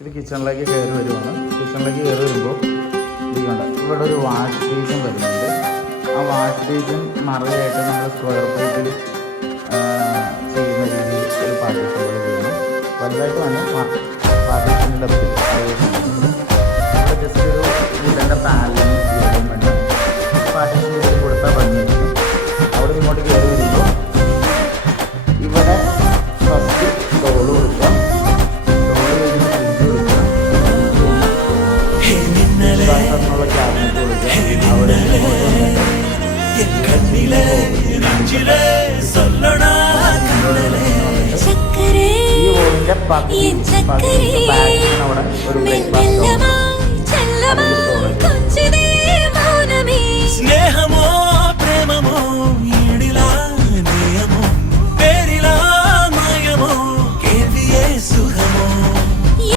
ഇത് കിച്ചണിലേക്ക് കയറി വരുവാണ്. കിച്ചണിലേക്ക് കയറി വരുമ്പോൾ ഇവിടെ ഒരു വാഷ് ബേസിൻ വരുന്നുണ്ട്. ആ വാഷ് ബേസിൻ മറയായിട്ട് നമ്മൾ സ്ക്വയർ പ്ലേറ്റിൽ ചെയ്യുന്ന രീതിയിൽ ഒരു പാർട്ടീഷൻ പോലെ ചെയ്യുന്നു. വലുതായിട്ട് തന്നെ പാർട്ടീഷൻ്റെ ഡബ്ബിൽ ഇവിടെ ജസ്റ്റ് ഒരു വുഡൻ്റെ പാനലിന് ചെയ്യാൻ വേണ്ടി പാർട്ടീഷൻ ചെയ്ത് കൊടുത്താൽ ഭംഗിയായിരിക്കും. അവിടെ ഇങ്ങോട്ട് കയറി വരുമ്പോൾ ഇവിടെ ഫസ്റ്റ് ഡോള് കൊടുക്കാം. ഡോള് കഴിഞ്ഞ് ഫ്രിഡ്ജ് കൊടുക്കാം. എന്നുള്ള ക്യാബിനറ്റ് കൊടുക്കാം. അവിടെ ഈ ഓളിൻ്റെ പകുതി അവിടെ ഒരു ബ്രേക്ക്ഫാസ്റ്റ്